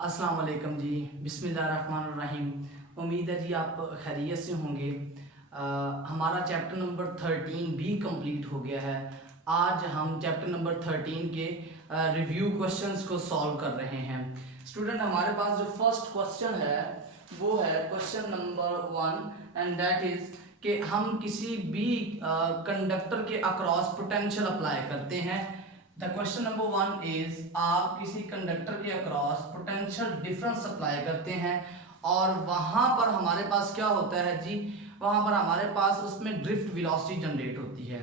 अस्सलाम वालेकुम जी। बिस्मिल्लाहिर्रहमानिर्रहीम। उम्मीद है जी आप खैरियत से होंगे। हमारा चैप्टर नंबर 13 भी कंप्लीट हो गया है। आज हम चैप्टर नंबर 13 के रिव्यू क्वेश्चंस को सॉल्व कर रहे हैं। स्टूडेंट, हमारे पास जो फर्स्ट क्वेश्चन है वो है question number 1 and that is कि हम किसी भी कंडक्टर के अक्रॉस पोटेंशियल अप्लाई करते हैं। द क्वेश्चन नंबर 1 इज आप किसी कंडक्टर के अक्रॉस पोटेंशियल डिफरेंस अप्लाई करते हैं और वहां पर हमारे पास क्या होता है जी, वहां पर हमारे पास उसमें ड्रिफ्ट वेलोसिटी जनरेट होती है।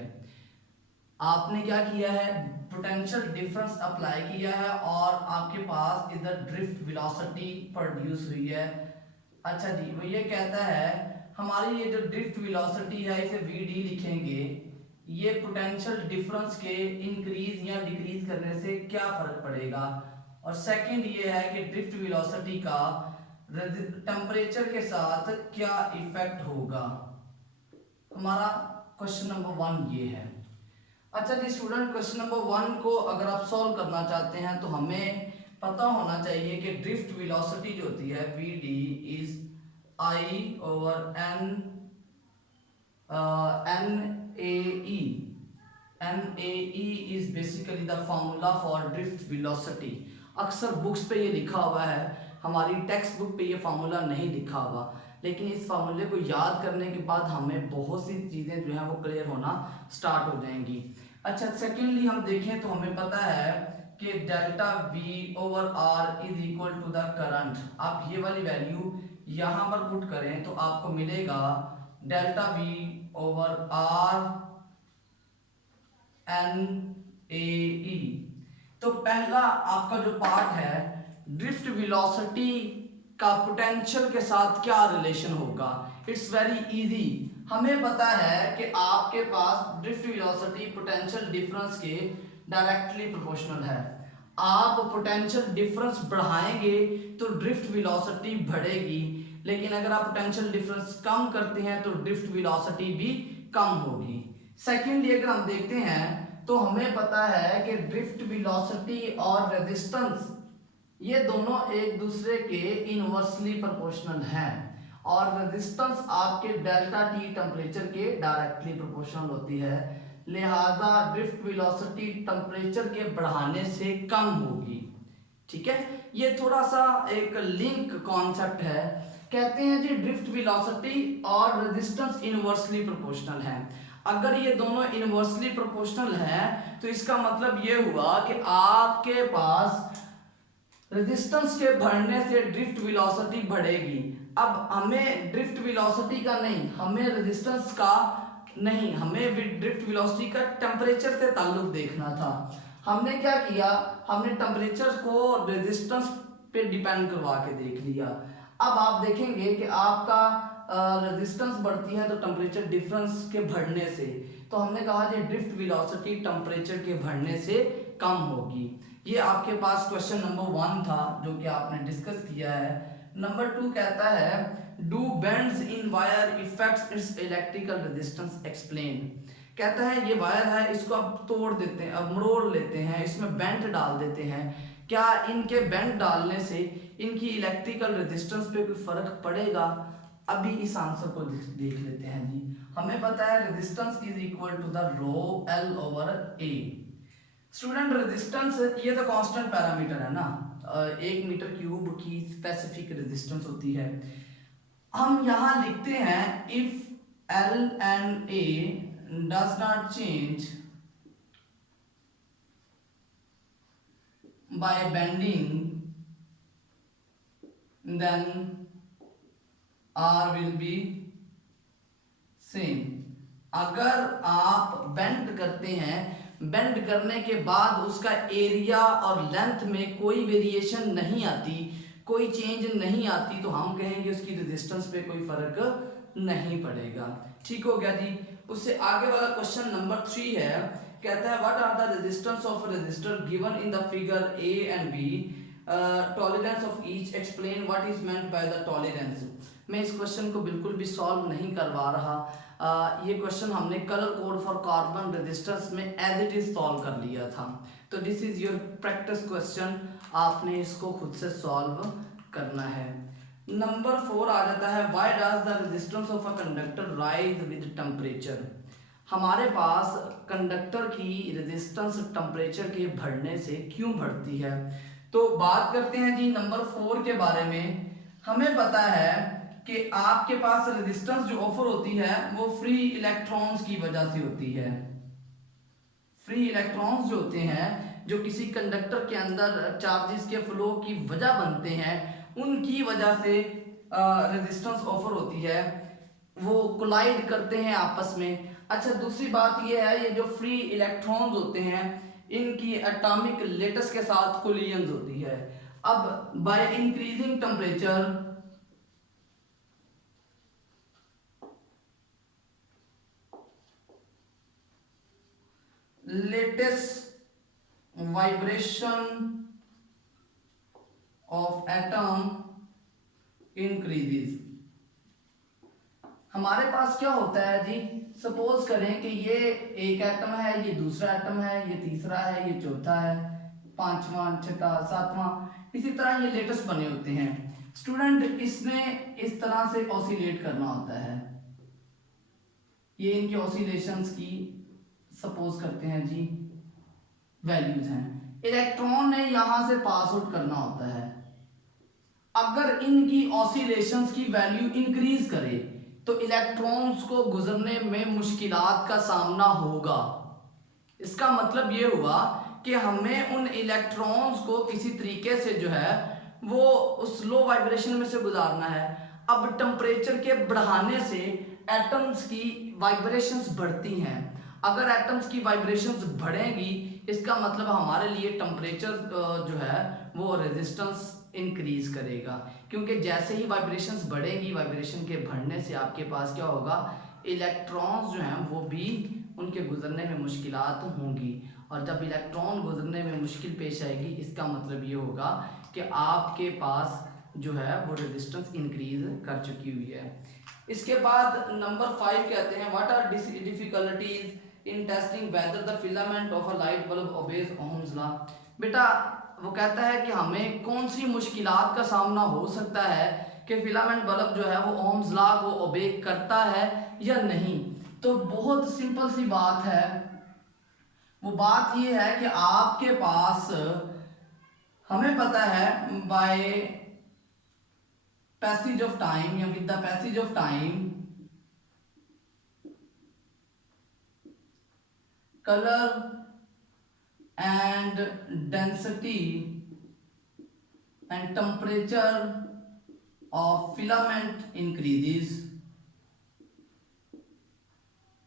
आपने क्या किया है, पोटेंशियल डिफरेंस अप्लाई किया है और आपके पास इधर ड्रिफ्ट वेलोसिटी प्रोड्यूस हुई है। अच्छा जी, वो ये कहता है हमारी ये जो ड्रिफ्ट वेलोसिटी है इसे वी लिखेंगे। ये पोटेंशियल डिफरेंस के इंक्रीज या डिक्रीज करने से क्या फर्क पड़ेगा। और सेकंड ये है कि ड्रिफ्ट वेलोसिटी का टेम्परेचर के साथ क्या इफेक्ट होगा। हमारा क्वेश्चन नंबर 1 ये है। अच्छा जी स्टूडेंट, क्वेश्चन नंबर 1 को अगर आप सॉल्व करना चाहते हैं तो हमें पता होना चाहिए कि ड्रिफ्ट वेलोसिटी जो होती है V D is I over N A E is basically the formula for drift velocity. अक्सर बुक्स पे ये लिखा हुआ है, हमारी टेक्स्ट बुक पे ये फार्मूला नहीं लिखा हुआ, लेकिन इस फार्मूले को याद करने के बाद हमें बहुत सी चीज़ें जो है वो क्लियर होना स्टार्ट हो जाएंगी। अच्छा, सेकेंडली हम देखें तो हमें पता है कि delta V over R is equal to the current. आप ये वाली वैल्यू यहाँ पर पुट करें तो आपको मिलेगा delta V over R N A E. तो पहला आपका जो पार्ट है ड्रिफ्ट वेलोसिटी का पोटेंशियल के साथ क्या रिलेशन होगा। It's very easy. हमें पता है कि आपके पास ड्रिफ्ट वेलोसिटी पोटेंशियल डिफरेंस के डायरेक्टली प्रोपोर्शनल है। आप पोटेंशियल डिफरेंस बढ़ाएंगे तो ड्रिफ्ट वेलोसिटी बढ़ेगी, लेकिन अगर आप पोटेंशियल डिफरेंस कम करते हैं तो ड्रिफ्ट वेलोसिटी भी कम होगी। सेकेंडली अगर हम देखते हैं तो हमें पता है कि ड्रिफ्ट वेलोसिटी और रेजिस्टेंस ये दोनों एक दूसरे के इनवर्सली प्रोपोर्शनल हैं और रेजिस्टेंस आपके डेल्टा टी टेम्परेचर के डायरेक्टली प्रोपोर्शनल होती है, लिहाजा ड्रिफ्ट वेलोसिटी टेम्परेचर के बढ़ाने से कम होगी। ठीक है, ये थोड़ा सा एक लिंक कॉन्सेप्ट है। कहते हैं जी ड्रिफ्ट वेलोसिटी और रेजिस्टेंस इनवर्सली प्रोपोर्शनल है। अगर ये दोनों इनवर्सली प्रोपोर्शनल है तो इसका मतलब ये हुआ कि आपके पास रेजिस्टेंस के बढ़ने से ड्रिफ्ट वेलोसिटी बढ़ेगी। अब हमें ड्रिफ्ट वेलोसिटी का नहीं, हमें रेजिस्टेंस का नहीं, हमें ड्रिफ्ट वेलोसिटी का टेम्परेचर से ताल्लुक देखना था। हमने क्या किया, हमने टेम्परेचर को रेजिस्टेंस पे डिपेंड करवा के देख लिया। अब आप देखेंगे कि आपका रेजिस्टेंस बढ़ती है तो टेम्परेचर डिफरेंस के बढ़ने से, तो हमने कहा कि ड्रिफ्ट वेलोसिटी टेम्परेचर के बढ़ने से कम होगी। ये आपके पास क्वेश्चन नंबर 1 था जो कि आपने डिस्कस किया है। नंबर 2 कहता है do bends in wire effects its electrical resistance explain. कहता है ये वायर है, इसको अब तोड़ देते हैं, अब मरोड़ लेते हैं, इसमें बेंड डाल देते हैं, क्या इनके बेंड डालने से इनकी इलेक्ट्रिकल रेजिस्टेंस पे कोई फर्क पड़ेगा। अभी इस आंसर को देख लेते हैं जी। हमें पता है resistance is equal to the rho L over A. Student, resistance ये तो कांस्टेंट पैरामीटर है ना, 1 मीटर क्यूब की स्पेसिफिक रेजिस्टेंस होती है। हम यहां लिखते हैं if L and A does not change by bending then R will be same. अगर आप बेंड करते हैं, बेंड करने के बाद उसका एरिया और लेंथ में कोई वेरिएशन नहीं आती, कोई चेंज नहीं आती, तो हम कहेंगे उसकी रेजिस्टेंस पे कोई फर्क नहीं पड़ेगा। ठीक हो गया जी। उससे आगे वाला क्वेश्चन नंबर 3 है, कहता है what are the resistance of resistor given in the figure A and B, tolerance of each, explain what is meant by the tolerance. मैं इस क्वेश्चन को बिल्कुल भी सॉल्व नहीं करवा रहा। ये क्वेश्चन हमने colour code for carbon resistance में एज इट इज सॉल्व कर लिया था। तो this is your practice question, आपने इसको खुद से सॉल्व करना है। नंबर 4 आ जाता है, why does the resistance of a conductor rise with temperature. हमारे पास कंडक्टर की रेजिस्टेंस टेम्परेचर के बढ़ने से क्यों बढ़ती है। तो बात करते हैं जी नंबर 4 के बारे में। हमें पता है कि आपके पास रेजिस्टेंस जो ऑफर होती है वो फ्री इलेक्ट्रॉन्स की वजह से होती है। फ्री इलेक्ट्रॉन्स जो होते हैं, जो किसी कंडक्टर के अंदर चार्जेस के फ्लो की वजह बनते हैं, उनकी वजह से रेजिस्टेंस ऑफर होती है, वो कोलाइड करते हैं आपस में। अच्छा, दूसरी बात ये है, ये जो फ्री इलेक्ट्रॉन्स होते हैं इनकी एटॉमिक लेटस के साथ कोलिजन्स होती है। अब by increasing temperature latest vibration of atom increases। हमारे पास क्या होता है जी, सपोज करें कि ये एक एटम है, ये दूसरा एटम है, ये तीसरा है, ये चौथा है, पांचवा, छठा, सातवां, इसी तरह ये लेटेस्ट बने होते हैं। स्टूडेंट, इसने इस तरह से ऑसिलेट करना होता है, ये इनके ऑसिलेशंस की सपोज करते हैं जी वैल्यूज हैं। इलेक्ट्रॉन ने यहां से पास आउट करना होता है। अगर इनकी ऑसिलेशंस की वैल्यू इंक्रीज करे तो इलेक्ट्रॉन्स को गुजरने में मुश्किलात का सामना होगा। इसका मतलब ये हुआ कि हमें उन इलेक्ट्रॉन्स को किसी तरीके से जो है वो उस लो वाइब्रेशन में से गुजारना है। अब टेम्परेचर के बढ़ाने से एटम्स की वाइब्रेशंस बढ़ती हैं। अगर एटम्स की वाइब्रेशंस बढ़ेंगी, इसका मतलब हमारे लिए टेम्परेचर जो है वो रेजिस्टेंस इंक्रीज करेगा, क्योंकि जैसे ही वाइब्रेशंस बढ़ेंगी, वाइब्रेशन के बढ़ने से आपके पास क्या होगा, इलेक्ट्रॉन्स जो हैं वो भी उनके गुजरने में मुश्किलात होंगी। और जब इलेक्ट्रॉन गुजरने में मुश्किल पेश आएगी, इसका मतलब ये होगा कि आपके पास जो है वो रेजिस्टेंस इंक्रीज कर चुकी हुई है। इसके बाद नंबर 5 कहते हैं, what are difficulties in testing whether the filament of a light bulb obeys Ohm's law. बेटा वो कहता है कि हमें कौन सी मुश्किलात का सामना हो सकता है कि फिलामेंट बल्ब जो है वो ओम्स लॉ को ओबे करता है या नहीं। तो बहुत सिंपल सी बात है, वो बात ये है कि आपके पास, हमें पता है बाय पैसेज ऑफ टाइम या with the passage of time color and density and temperature of filament increases।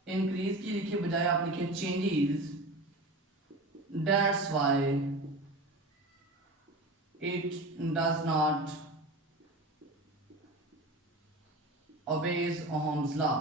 increase की लिखिए बजाय आप लिखिए changes, that's why it does not obeys Ohm's law।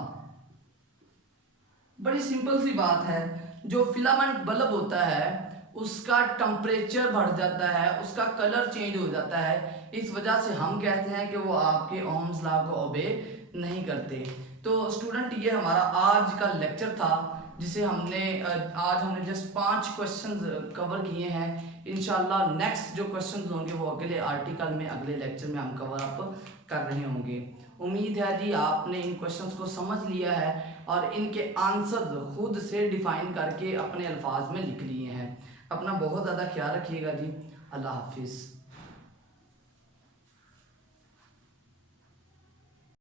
बड़ी सिंपल सी बात है, जो फिलामेंट बल्ब होता है उसका टेम्परेचर बढ़ जाता है, उसका कलर चेंज हो जाता है, इस वजह से हम कहते हैं कि वो आपके ओम्स लॉ को ओबे नहीं करते। तो स्टूडेंट, ये हमारा आज का लेक्चर था, जिसे आज हमने जस्ट 5 क्वेश्चंस कवर किए हैं। इंशाल्लाह नेक्स्ट जो क्वेश्चंस होंगे वो अगले आर्टिकल में, अगले लेक्चर में हम कवर अप कर रहे होंगे। उम्मीद है जी आपने इन क्वेश्चंस को समझ लिया है और इनके आंसर खुद से डिफाइन करके अपने अल्फाज में लिख लिए हैं। अपना बहुत ज़्यादा ख्याल रखिएगा जी। अल्लाह हाफिज़।